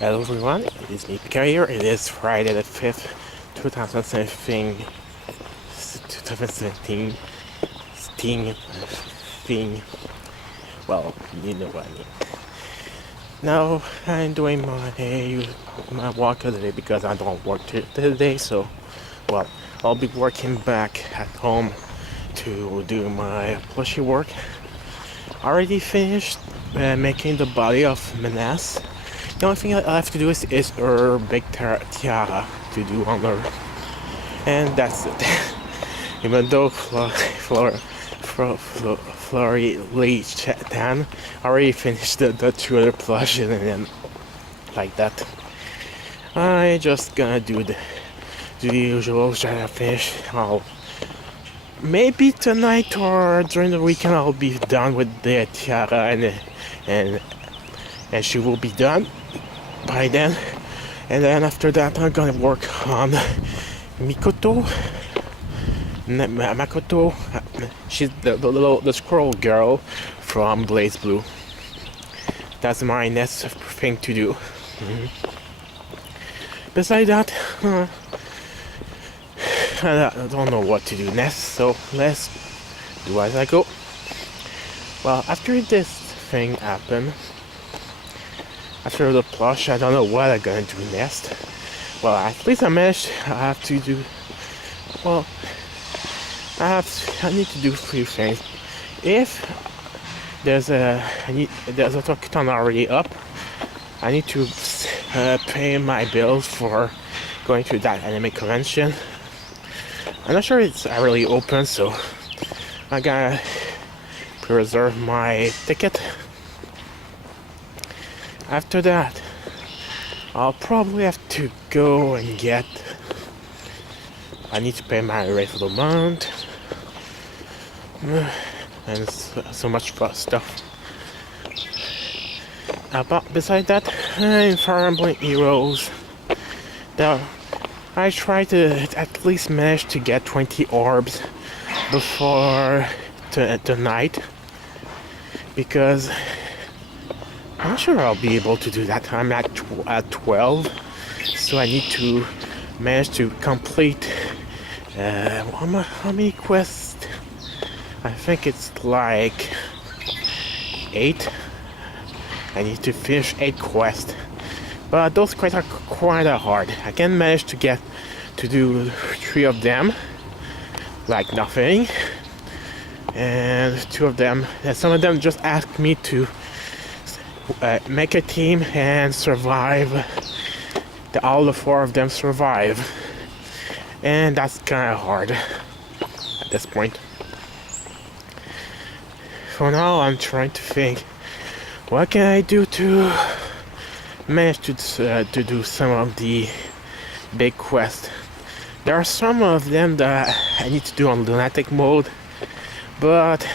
Hello everyone, it is me Pikayo. It is Friday the 5th, 2017, 2017, thing, well, you know what I mean. Now, I'm doing my walk today because I don't work today, so, well, I'll be working back at home to do my plushie work. Already finished making the body of Menace. The only thing I have to do is her big tiara to do on her. And that's it. Even though Flurry Lee Tan already finished the two other plushes and then like that. I just gonna do the usual, try to finish. Maybe tonight or during the weekend I'll be done with the tiara and she will be done by then. And then after that I'm gonna work on Makoto. She's the squirrel girl from Blaze Blue. That's my next thing to do. Besides that, I don't know what to do next, so let's do as I go. Well, after this thing happened, after the plush, I don't know what I'm gonna do next. Well, at least I managed. I have to do. Well, I need to do three things. If there's a Tokiton already up, I need to pay my bills for going to that anime convention. I'm not sure it's really open, so I gotta reserve my ticket. After that, I'll probably have to go and get. I need to pay my rate for the month, and so much stuff. But besides that, in Fire Emblem Heroes, I try to at least manage to get 20 orbs before tonight, because I'm not sure I'll be able to do that. I'm at 12, so I need to manage to complete how many quests? I think it's like 8. I need to finish 8 quests, but those quests are quite hard. I can manage to do 3 of them like nothing, and 2 of them, some of them just ask me to make a team and survive. All the 4 of them survive, and that's kind of hard at this point. For now, I'm trying to think, what can I do to manage to do some of the big quests? There are some of them that I need to do on lunatic mode, but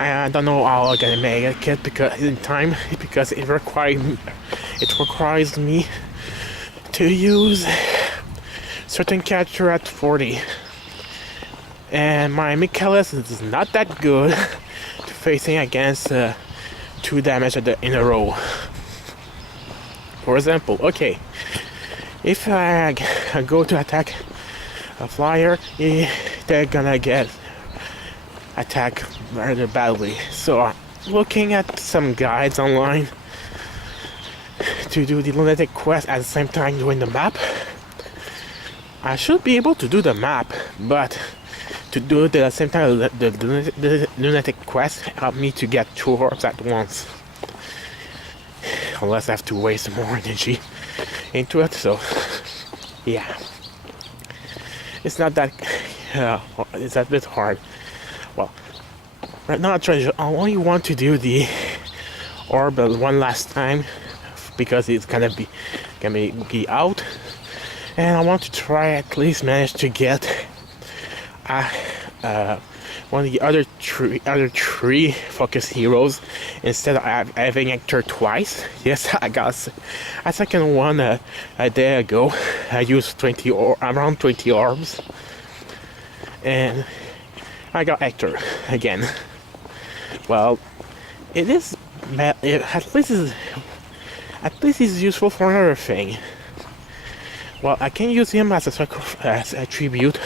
I don't know how I'm gonna make it because it requires me to use certain character at 40, and my Michaelis is not that good facing against 2 damage in a row. For example, okay, if I go to attack a flyer, they're gonna get attacked rather badly. So looking at some guides online to do the lunatic quest at the same time doing the map, I should be able to do the map, but to do it at the same time the lunatic quest help me to get 2 orbs at once, unless I have to waste more energy into it. So yeah, it's not that it's a bit hard. Well, right now I only want to do the orb one last time because it's gonna be out, and I want to try at least manage to get one of the other three focus heroes instead of having Hector twice. Yes, I got a second one a day ago. I used around 20 orbs, and I got Hector again. Well, at least at least he's useful for another thing. Well, I can use him as a tribute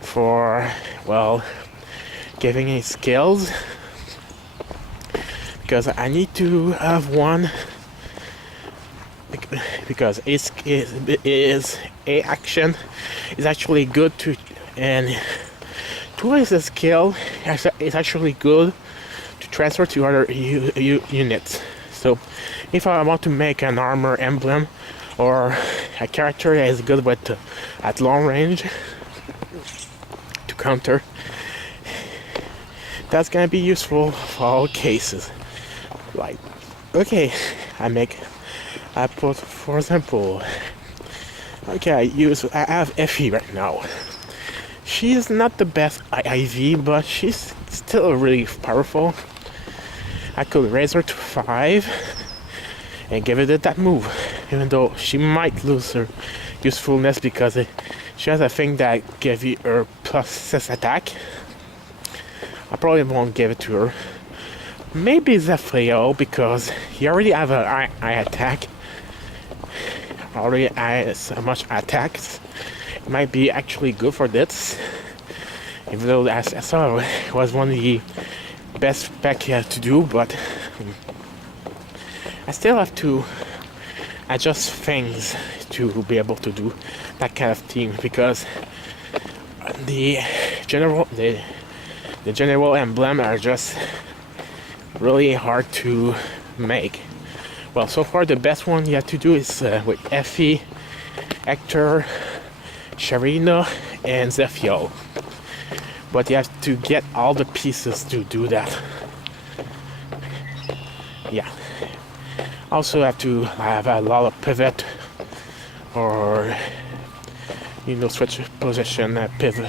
for, well, giving his skills, because I need to have one, because his A action is actually good to, and twice the skill is actually good to transfer to other units. So if I want to make an armor emblem or a character that is good with at long range to counter, that's gonna be useful for all cases. Like, okay, I put, for example, okay, I have Effie right now. She's not the best IV, but she's still really powerful. I could raise her to 5 and give it that move, even though she might lose her usefulness because she has a thing that gives you her +6 attack. I probably won't give it to her. Maybe Zephyr, because he already have an eye attack. Already has so much attacks. It might be actually good for this. Even though I saw it was one of the best spec to do, but I still have to adjust things to be able to do that kind of team, because the general emblem are just really hard to make. Well, so far the best one you have to do is with Effie, Hector, Sharina, and Zephyr. But you have to get all the pieces to do that. Yeah. Also have to have a lot of pivot, or switch position, pivot,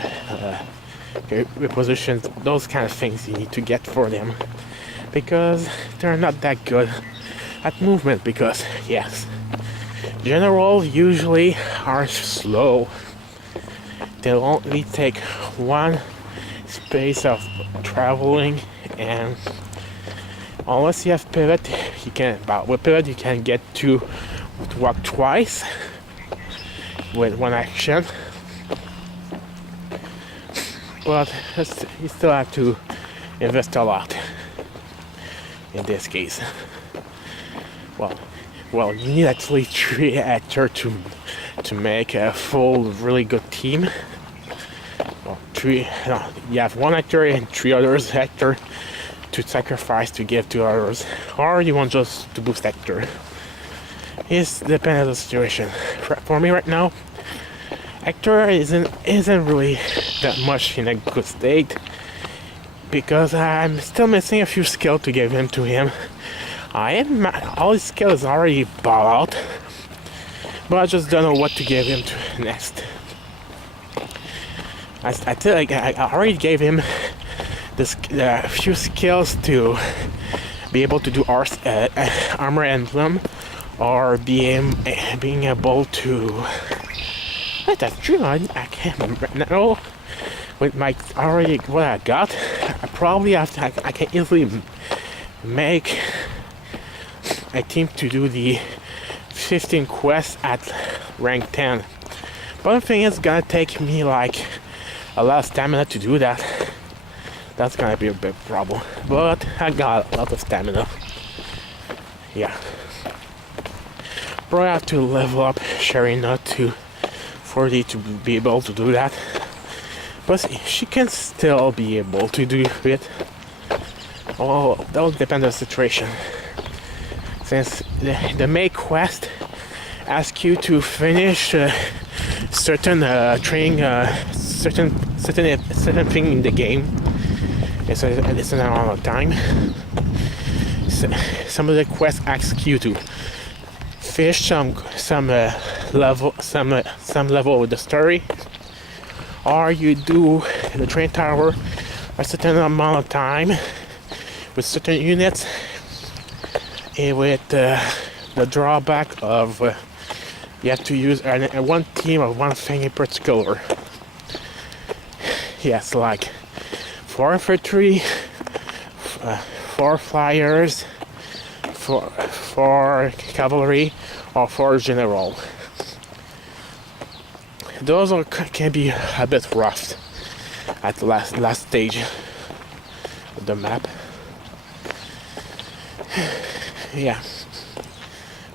reposition, those kind of things you need to get for them, because they're not that good at movement. Because yes, general usually are slow. They'll only take one space of traveling, and unless you have pivot, you can. But with pivot, you can get to walk twice with one action. But you still have to invest a lot in this case. Well, you need actually 3 actors to make a full, really good team. Well, you have 1 actor and 3 others actor to sacrifice to give to others, or you want just to boost actor. It depends on the situation. For me right now, actor isn't really that much in a good state, because I'm still missing a few skills to give him to him. All his skills already bought out, but I just don't know what to give him to next. I feel like I already gave him a few skills to be able to do armor emblem, or being able to. That's true. I can't remember now. With what I got, I probably have to. I can easily make a team to do the 15 quests at rank 10. But the thing is, gonna take me like a lot of stamina to do that. That's gonna be a big problem. But I got a lot of stamina. Yeah. Probably have to level up Sharina to 40 to be able to do that. But she can still be able to do it. Oh, that will depend on the situation. Since the main quest asks you to finish certain training, certain thing in the game. It's an amount of time. So, some of the quests ask you to finish some level with the story, or you do the train tower a certain amount of time with certain units, with the drawback of you have to use one team of one thing in particular. Yes, like 4 infantry, 4 flyers, for cavalry or for general. Those can be a bit rough at the last stage of the map. Yeah.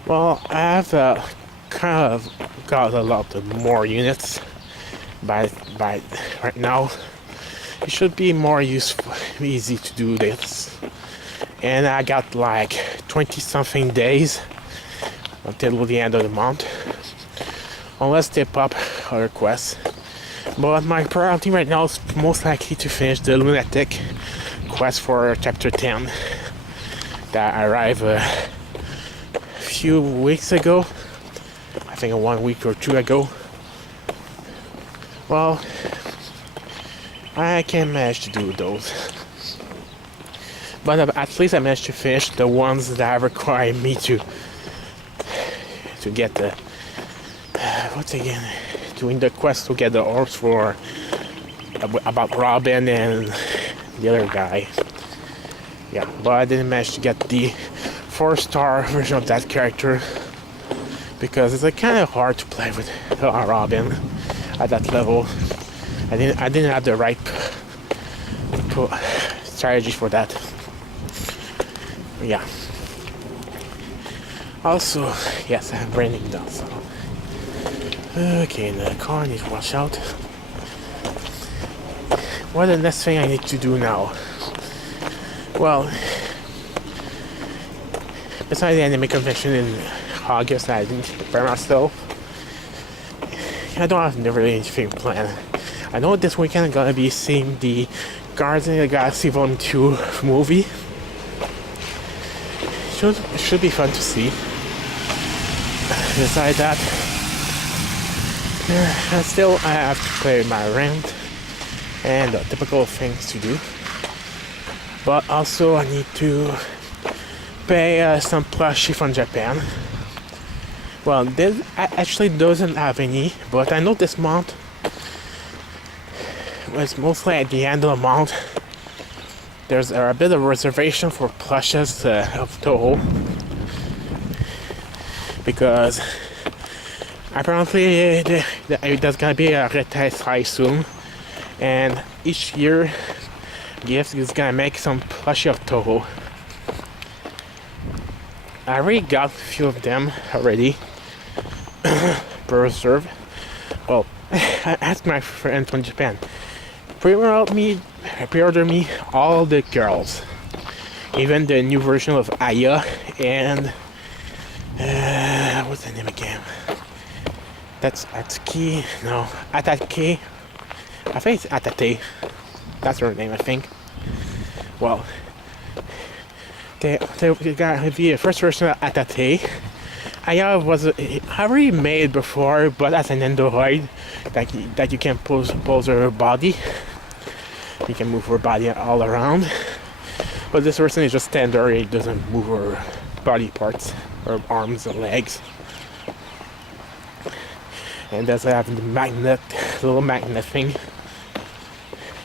Well, I have kind of got a lot of more units by right now. It should be more useful, easy to do this. And I got like 20 something days until the end of the month, unless they pop other quests. But my priority right now is most likely to finish the lunatic quest for chapter 10 that arrived a few weeks ago. I think 1 week or 2 ago. Well, I can manage to do those. But at least I managed to finish the ones that require me to get the what's again, doing the quest to get the orbs for about Robin and the other guy. Yeah, but I didn't manage to get the 4-star version of that character because it's kind of hard to play with Robin at that level. I didn't have the right strategy for that. Yeah. Also, yes, I have branding done. So. Okay, the car needs to wash out. What the next thing I need to do now? Well, besides the anime convention in August, I didn't prepare myself. I don't have really anything planned. I know this weekend I'm gonna be seeing the Guardians of the Galaxy Volume 2 movie. Should be fun to see. Besides that, I have to play my rent and the typical things to do. But also I need to pay some plushie from Japan. Well, this actually doesn't have any, but I know this month was mostly at the end of the month. There's a bit of reservation for plushes of Toho because apparently there's gonna be a retest high soon, and each year Gift is gonna make some plushie of Toho. I already got a few of them already per reserve. Well, I asked my friend from Japan, pre-order me all the girls, even the new version of Aya and what's the name again? That's Atsuki. No, Atake. I think it's Atate. That's her name, I think. Well, they got the first version of Atate. Aya was already made before, but as an android that you can pose her body. You can move her body all around. But this version is just standard. It doesn't move her body parts, her arms and legs. And does have the little magnet thing.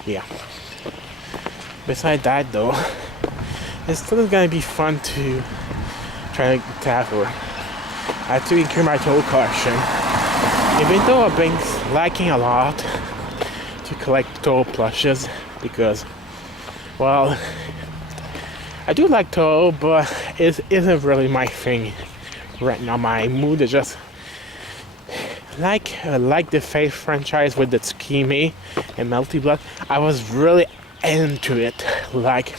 Yeah. Besides that though, it's still gonna be fun to try to have her. I have to increase my total collection. Even though I've been lacking a lot to collect total plushes because, well, I do like Toho, but it isn't really my thing right now. My mood is just like the Fate franchise with the Tsukime and Melty Blood. I was really into it. Like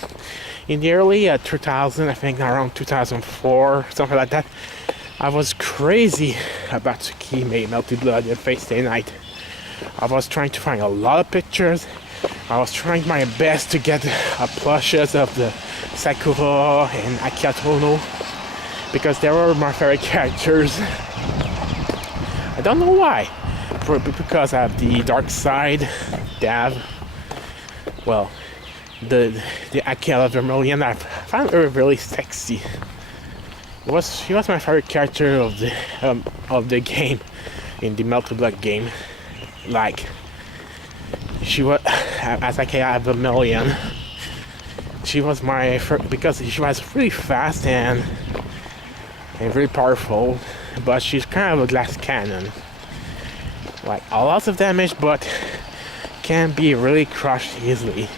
in the early 2000, I think around 2004, something like that. I was crazy about Tsukime, Melty Blood, and Fate Stay Night. I was trying to find a lot of pictures. I was trying my best to get plushes of the Sakura and Akiyatono because they were my favorite characters. I don't know why. Because I have the dark side, Dav. Well, the Akira Vermilion, I found her really sexy. She was my favorite character of the game, in the Melted Blood game. Like, she was, as Akira Vermilion, she was my first, because she was really fast and and very powerful, but she's kind of a glass cannon. Like a lot of damage, but can be really crushed easily.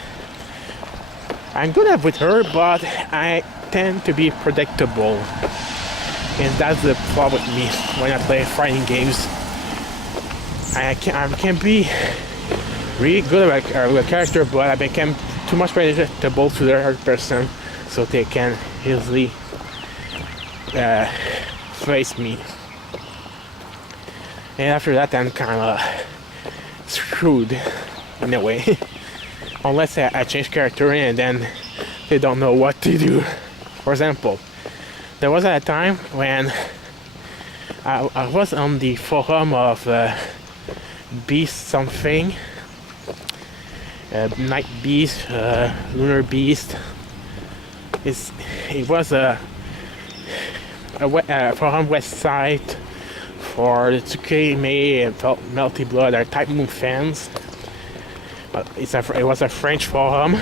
I'm good at with her, but I tend to be predictable, and that's the flaw with me when I play fighting games. I can be really good at a character, but I become too much predictable to the other person, so they can easily face me. And after that, I'm kind of screwed in a way. Unless I change character and then they don't know what to do. For example, there was a time when I was on the forum of Beast something, Night Beast, Lunar Beast. It was a forum website for the akame and Melty Blood or Type Moon fans. It was a French forum.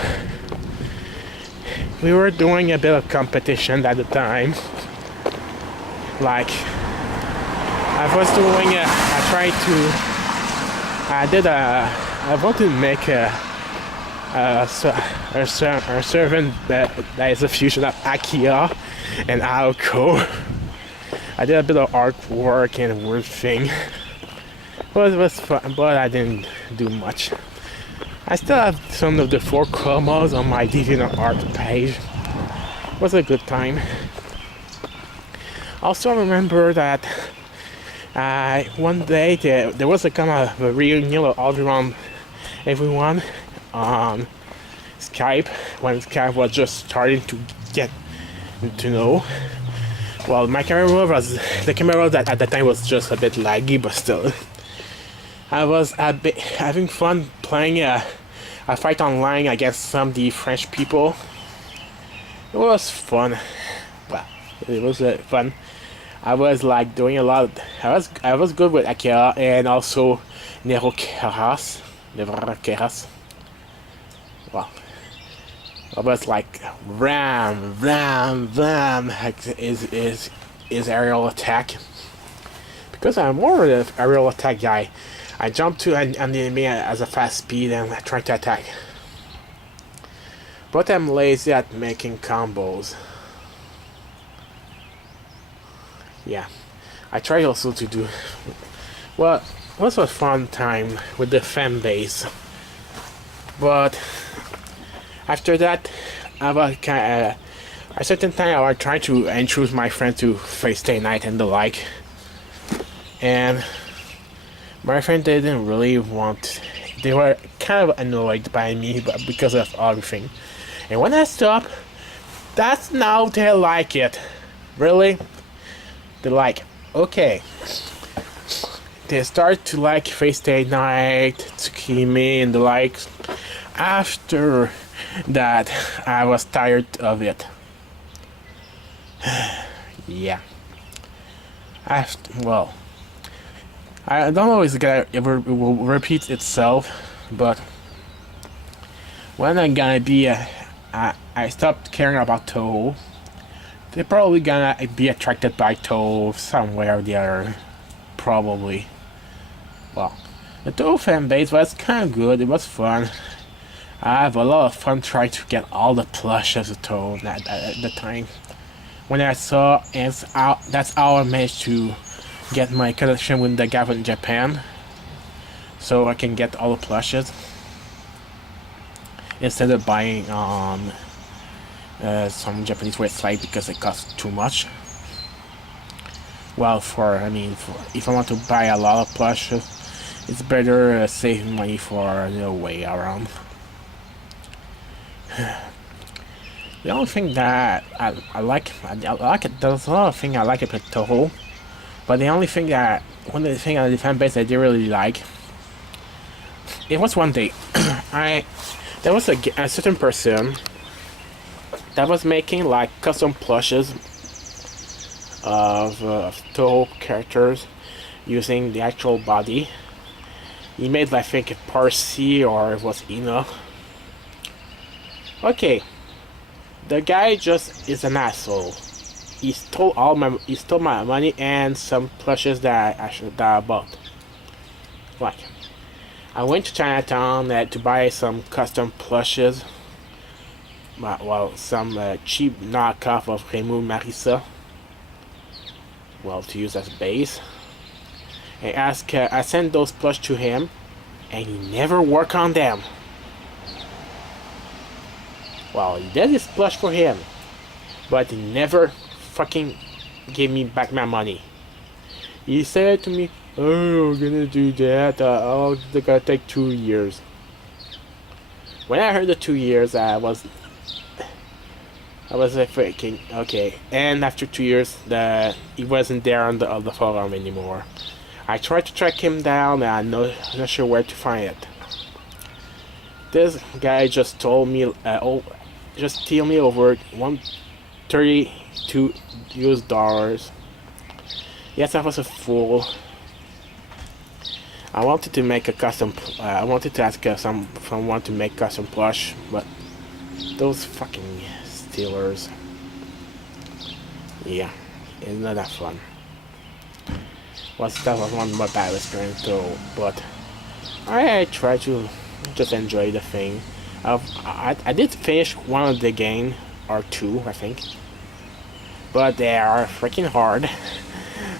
We were doing a bit of competition at the time. Like, I want to make a servant that is a fusion of Akia and Aoko. I did a bit of artwork and weird thing. Well, it was fun, but I didn't do much. I still have some of the 4 chromas on my DeviantArt page. It was a good time. Also remember that one day there was a kind of a reunion of all around everyone on Skype when Skype was just starting to get to know. Well, the camera at the time was just a bit laggy, but still. I was having fun playing a fight online against some of the French people. It was fun. Well, it was fun. I was like doing a lot of, I was good with Akira and also Nero Keras. Well, I was like ram is aerial attack. Because I'm more of an aerial attack guy, I jump to an enemy as a fast speed and I try to attack. But I'm lazy at making combos. Yeah, I try also to do. Well, it was a fun time with the fan base. But after that, I was a certain time I was trying to introduce my friend to Face Day Night and the like. And my friend didn't really want. They were kind of annoyed by me, but because of everything. And when I stopped, that's now they like it. Really, they're like, okay. They start to like Face Day Night, Tsukimi, and the likes. After that, I was tired of it. Yeah. Well. I don't know if it will repeat itself, but when I'm gonna be, I stopped caring about Toho. They're probably gonna be attracted by Toho somewhere or the other, probably. Well, the Toho fan base was kind of good. It was fun. I have a lot of fun trying to get all the plushes of Toho at the time. When I saw, that's how I managed to get my collection with the guy in Japan, so I can get all the plushes instead of buying on some Japanese website because it costs too much. Well, if I want to buy a lot of plushes, it's better saving money for the way around. The only thing that I like it. There's a lot of things I like about Toho. But the only thing one of the things on the fan base I did really like, it was one day, there was a certain person that was making like custom plushes of Toho characters using the actual body. He made, I think, a Parsi or it was Ina. Okay, the guy just is an asshole. he stole my money and some plushes that I bought. Like, I went to Chinatown to buy some custom plushes. Well, some cheap knockoff of Remu Marissa. Well, to use as base. I sent those plush to him, and he never worked on them. Well, he did his plush for him, but he never fucking gave me back my money. He said to me, "Oh, I'm gonna do that. It's gonna take 2 years." When I heard the 2 years, I was freaking okay. And after 2 years, he wasn't there on the forum anymore. I tried to track him down, and I'm not sure where to find it. This guy just told me, just steal me over $132 US. Yes, I was a fool. I wanted to make a custom. I wanted to ask someone to make custom plush, but those fucking stealers. Yeah, it's not that fun. Well, that was one of my bad experience though, but I tried to just enjoy the thing. I did finish one of the game, or two, I think, but they are freaking hard.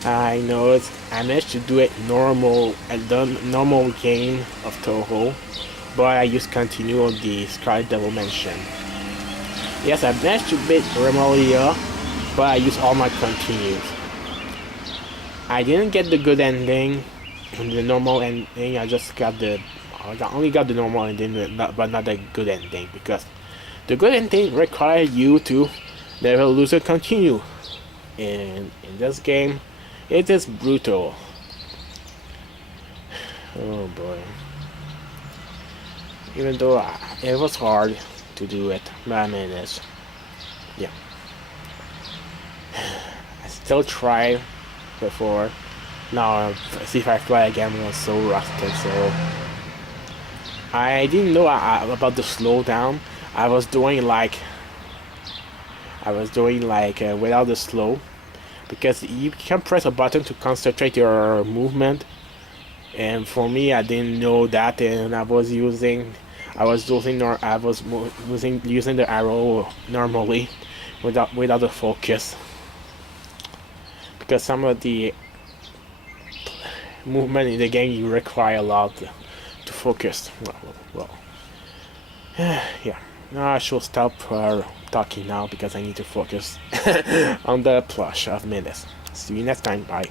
I know I managed to do it normal and done normal game of Toho, but I just continue on the Scarlet Devil Mansion. Yes, I managed to beat Remolia, but I used all my continues. I didn't get the good ending, the normal ending. I only got the normal ending, but not the good ending, because the good ending requires you to never lose a continue. In this game, it is brutal. Oh boy. Even though it was hard to do it, but I managed. Yeah. I still try before. Now, see if I fly again. I was so rusted, so I didn't know about the slowdown. I was doing like without the slow, because you can press a button to concentrate your movement, and for me, I didn't know that, and I was using the arrow normally without the focus, because some of the movement in the game you require a lot to focus. Well, yeah. Now I should stop talking now, because I need to focus on the plush of Midas. See you next time. Bye.